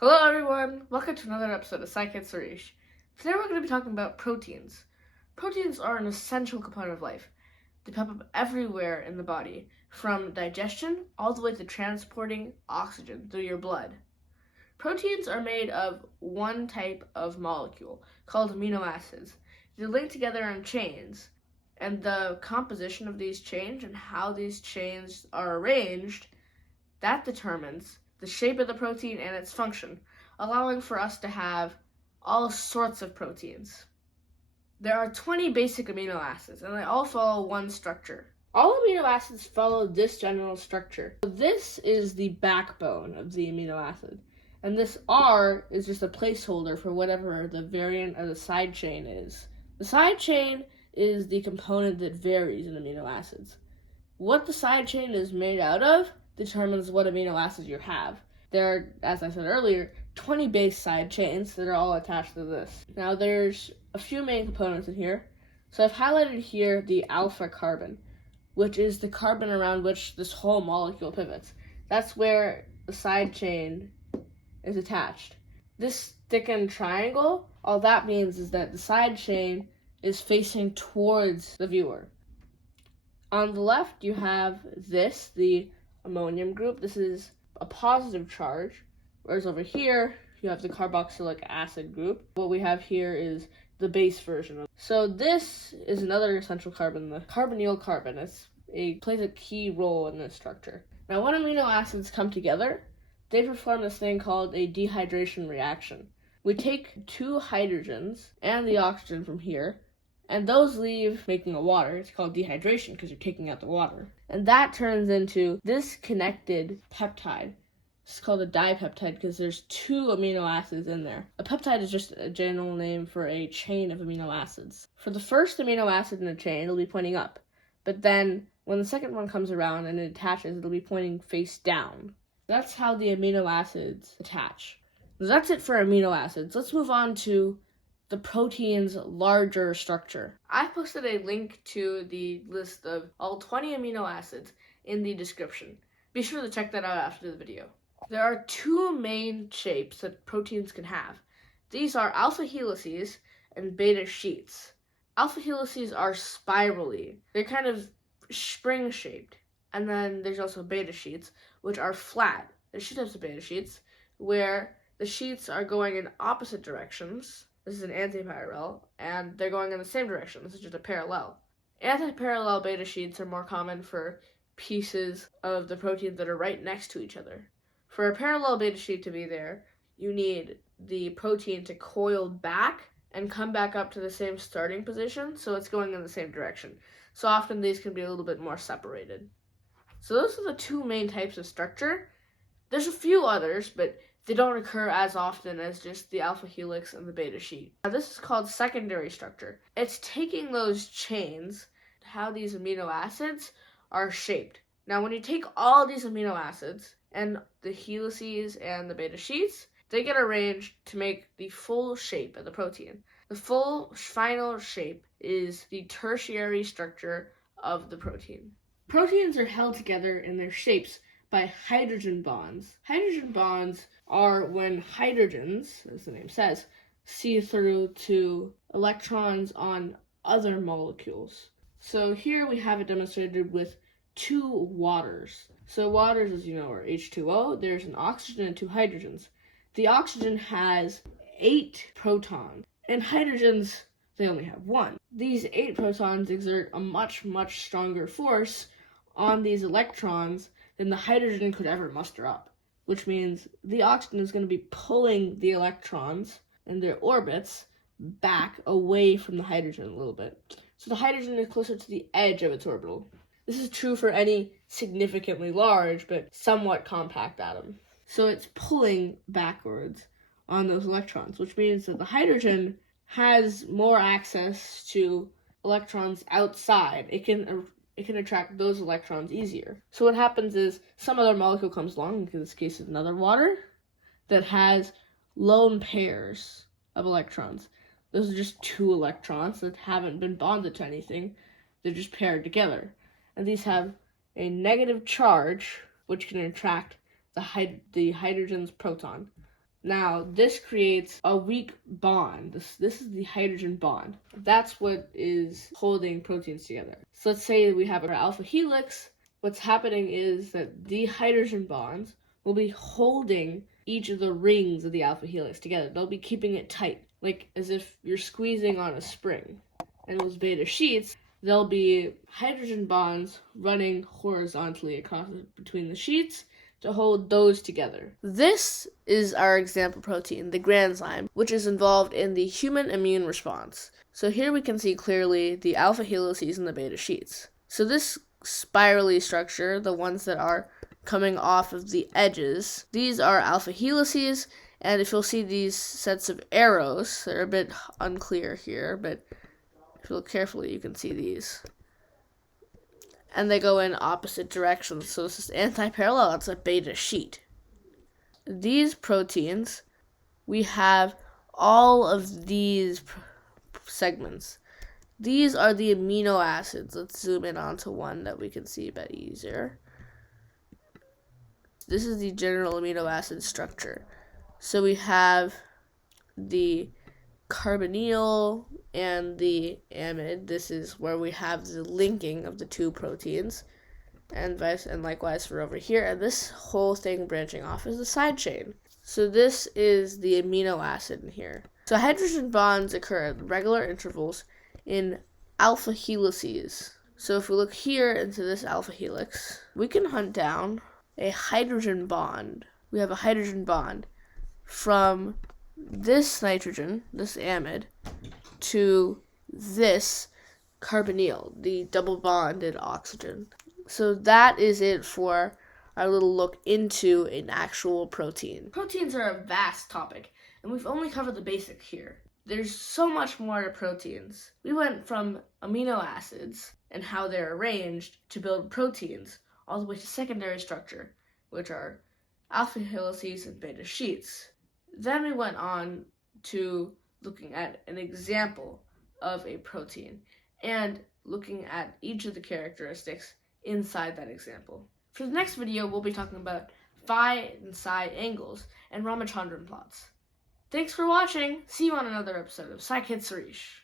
Hello everyone, welcome to another episode of SciKid Suresh. Today we're going to be talking about proteins. Proteins are an essential component of life. They pop up everywhere in the body, from digestion all the way to transporting oxygen through your blood. Proteins are made of one type of molecule called amino acids. They're linked together in chains, and the composition of these chains and how these chains are arranged, that determines the shape of the protein and its function, allowing for us to have all sorts of proteins. There are 20 basic amino acids, and they all follow one structure. All amino acids follow this general structure. This is the backbone of the amino acid, and this R is just a placeholder for whatever the variant of the side chain is. The side chain is the component that varies in amino acids. What the side chain is made out of determines what amino acids you have. There are, as I said earlier, 20 base side chains that are all attached to this. Now there's a few main components in here. So I've highlighted here the alpha carbon, which is the carbon around which this whole molecule pivots. That's where the side chain is attached. This thickened triangle, all that means is that the side chain is facing towards the viewer. On the left, you have the ammonium group. This is a positive charge, whereas over here, you have the carboxylic acid group. What we have here is the base version. So this is another essential carbon, the carbonyl carbon. It plays a key role in this structure. Now, when amino acids come together, they perform this thing called a dehydration reaction. We take two hydrogens and the oxygen from here, and those leave making a water. It's called dehydration because you're taking out the water. And that turns into this connected peptide. It's called a dipeptide because there's two amino acids in there. A peptide is just a general name for a chain of amino acids. For the first amino acid in a chain, it'll be pointing up. But then when the second one comes around and it attaches, it'll be pointing face down. That's how the amino acids attach. That's it for amino acids. Let's move on to the protein's larger structure. I've posted a link to the list of all 20 amino acids in the description. Be sure to check that out after the video. There are two main shapes that proteins can have. These are alpha helices and beta sheets. Alpha helices are spirally. They're kind of spring-shaped. And then there's also beta sheets, which are flat. There's two types of beta sheets, where the sheets are going in opposite directions. This is an antiparallel, and they're going in the same direction. This is just a parallel. Antiparallel beta sheets are more common for pieces of the protein that are right next to each other. For a parallel beta sheet to be there, you need the protein to coil back and come back up to the same starting position, so it's going in the same direction. So often these can be a little bit more separated. So those are the two main types of structure. There's a few others, but they don't occur as often as just the alpha helix and the beta sheet. Now, this is called secondary structure. It's taking those chains, how these amino acids are shaped. Now, when you take all these amino acids and the helices and the beta sheets, they get arranged to make the full shape of the protein. The full final shape is the tertiary structure of the protein. Proteins are held together in their shapes by hydrogen bonds. Hydrogen bonds are when hydrogens, as the name says, see through to electrons on other molecules. So here we have it demonstrated with two waters. So waters, as you know, are H2O. There's an oxygen and two hydrogens. The oxygen has 8 protons, and hydrogens, they only have 1. These 8 protons exert a much, much stronger force on these electrons than the hydrogen could ever muster up, which means the oxygen is going to be pulling the electrons in their orbits back away from the hydrogen a little bit. So the hydrogen is closer to the edge of its orbital. This is true for any significantly large but somewhat compact atom. So it's pulling backwards on those electrons, which means that the hydrogen has more access to electrons outside. It can attract those electrons easier. So what happens is some other molecule comes along, in this case it's another water, that has lone pairs of electrons. Those are just 2 electrons that haven't been bonded to anything. They're just paired together. And these have a negative charge, which can attract the hydrogen's proton. Now, this creates a weak bond. This is the hydrogen bond. That's what is holding proteins together. So let's say we have our alpha helix. What's happening is that the hydrogen bonds will be holding each of the rings of the alpha helix together. They'll be keeping it tight, like as if you're squeezing on a spring. And those beta sheets, there'll be hydrogen bonds running horizontally across between the sheets to hold those together. This is our example protein, the granzyme, which is involved in the human immune response. So here we can see clearly the alpha helices and the beta sheets. So this spirally structure, the ones that are coming off of the edges, these are alpha helices, and if you'll see these sets of arrows, they're a bit unclear here, but if you look carefully, you can see these. And they go in opposite directions, so this is anti-parallel, it's a beta sheet. These proteins, we have all of these segments. These are the amino acids. Let's zoom in onto one that we can see a bit easier. This is the general amino acid structure. So we have the carbonyl and the amide. This is where we have the linking of the two proteins, and likewise for over here. And this whole thing branching off is the side chain. So this is the amino acid in here. So hydrogen bonds occur at regular intervals in alpha helices. So if we look here into this alpha helix, we can hunt down a hydrogen bond. We have a hydrogen bond from this nitrogen, this amide, to this carbonyl, the double bonded oxygen. So that is it for our little look into an actual protein. Proteins are a vast topic, and we've only covered the basics here. There's so much more to proteins. We went from amino acids and how they're arranged to build proteins, all the way to secondary structure, which are alpha helices and beta sheets. Then we went on to looking at an example of a protein and looking at each of the characteristics inside that example. For the next video, we'll be talking about phi and psi angles and Ramachandran plots. Thanks for watching. See you on another episode of SciKid Suresh.